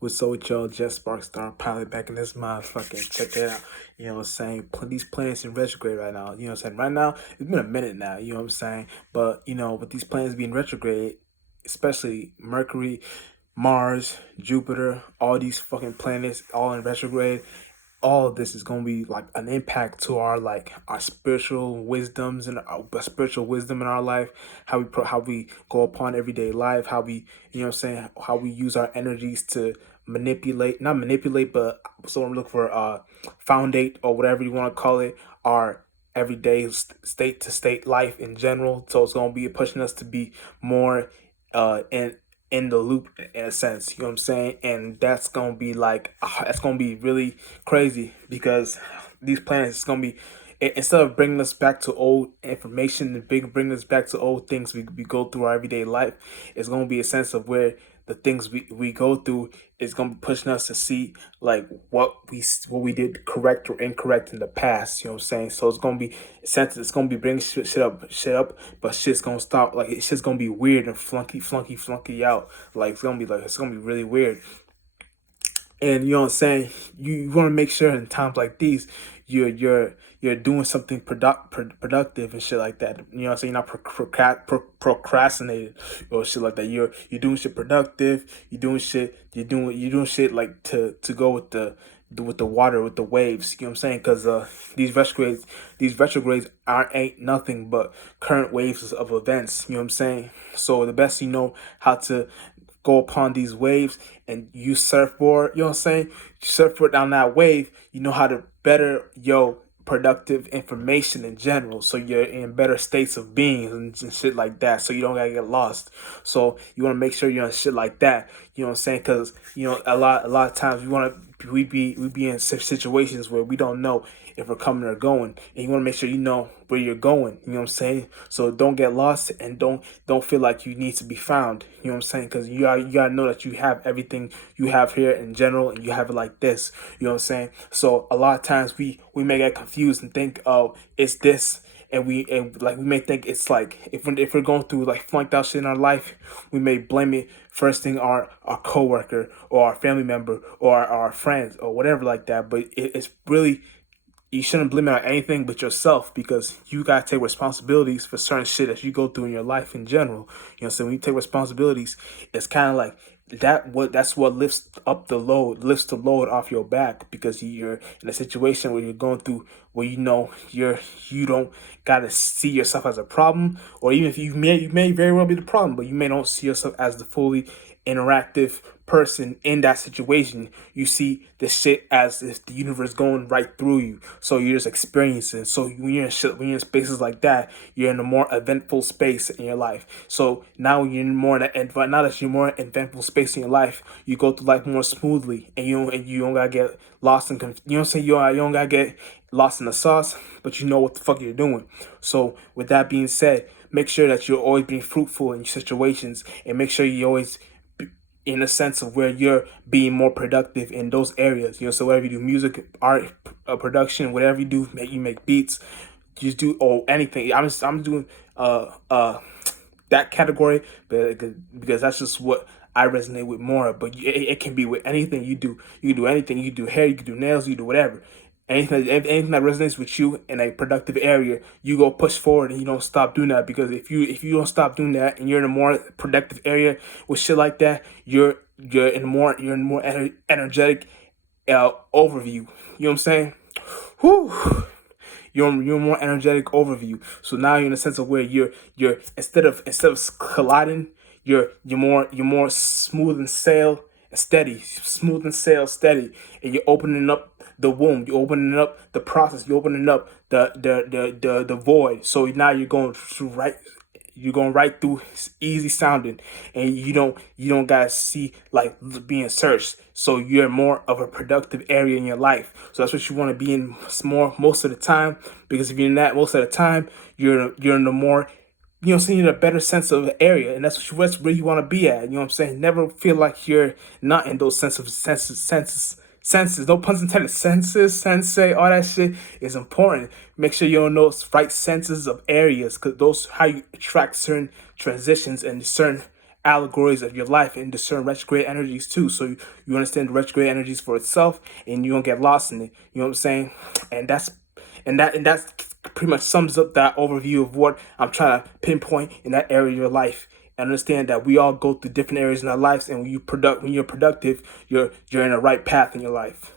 What's up with y'all? Just Sparkstar Pilot back in this motherfucker. Check it out. You know what I'm saying? These planets in retrograde right now. You know what I'm saying? Right now, it's been a minute now. You know what I'm saying? But, with these planets being retrograde, especially Mercury, Mars, Jupiter, all these fucking planets all in retrograde, all of this is going to be like an impact to our spiritual wisdoms and our spiritual wisdom in our life, how we go upon everyday life, how we, how we use our energies to not manipulate, but so I'm looking for foundate or whatever you want to call it, our everyday state to state life in general. So it's going to be pushing us to be more in the loop in a sense, you know what I'm saying? And that's gonna be that's gonna be really crazy because these planets is gonna be, instead of bringing us back to old information and bringing us back to old things we go through our everyday life, it's gonna be a sense of where the things we go through is gonna be pushing us to see like what we did correct or incorrect in the past. You know what I'm saying? So it's gonna be it's gonna be bringing shit up, but shit's gonna stop. Like it's just gonna be weird and flunky out. Like it's gonna be really weird. And you know what I'm saying? You want to make sure in times like these, you're doing something productive and shit like that. You know what I'm saying? You're not procrastinating or shit like that. You're doing shit productive. You're doing shit like to go with the water, with the waves. You know what I'm saying? Because these retrogrades ain't nothing but current waves of events. You know what I'm saying? So the best you know how to go upon these waves and you surfboard, you know what I'm saying? You surfboard down that wave, you know how to better your productive information in general. So you're in better states of being and shit like that. So you don't gotta get lost. So you wanna make sure you're on shit like that. You know what I'm saying? Cause a lot of times we be in situations where we don't know if we're coming or going, and you want to make sure you know where you're going. You know what I'm saying? So don't get lost and don't feel like you need to be found. You know what I'm saying? Because you gotta know that you have everything you have here in general, and you have it like this. You know what I'm saying? So a lot of times we may get confused and think, oh, it's this. And we may think it's like if we're going through like flunked out shit in our life, we may blame it first thing our coworker or our family member or our friends or whatever like that. But it's really, you shouldn't blame it on anything but yourself, because you gotta take responsibilities for certain shit that you go through in your life in general. You know, so when you take responsibilities, it's kind of like that's what lifts the load off your back, because you're in a situation where you're going through where you don't gotta see yourself as a problem, or even if you may very well be the problem, but you may not see yourself as the fully interactive person in that situation. You see the shit as if the universe going right through you, so you're just experiencing. So when you're in spaces like that, you're in a more eventful space in your life. So now now that you're more eventful space in your life, you go through life more smoothly, and you don't gotta get lost in you know what I'm saying, you don't gotta get lost in the sauce, but you know what the fuck you're doing. So with that being said, make sure that you're always being fruitful in your situations, and make sure you always in a sense of where you're being more productive in those areas. So whatever you do, music, art, production, whatever you do, you make beats, just do or anything. I'm doing that category, because that's just what I resonate with more. But it can be with anything you do. You can do anything. You can do hair. You can do nails. You can do whatever. Anything that resonates with you in a productive area, you go push forward and you don't stop doing that. Because if you don't stop doing that and you're in a more productive area with shit like that, you're in more energetic overview. You know what I'm saying? Whew. You're more energetic overview. So now you're in a sense of where you're instead of colliding, you're more smooth and sail steady, and you're opening up the womb, you're opening up the process, you're opening up the void. So now you're going right through, easy sounding, and you don't gotta see like being searched. So you're more of a productive area in your life. So that's what you want to be in more most of the time, because if you're in that most of the time, you're in the more, seeing a better sense of the area, and that's where you want to be at. You know what I'm saying? Never feel like you're not in those senses. No puns intended. Senses, sensei, all that shit is important. Make sure you're on those right senses of areas, because those how you attract certain transitions and certain allegories of your life and discern retrograde energies too. So you understand the retrograde energies for itself, and you don't get lost in it. You know what I'm saying? And that's pretty much sums up that overview of what I'm trying to pinpoint in that area of your life. And understand that we all go through different areas in our lives, and when you're productive, you're in the right path in your life.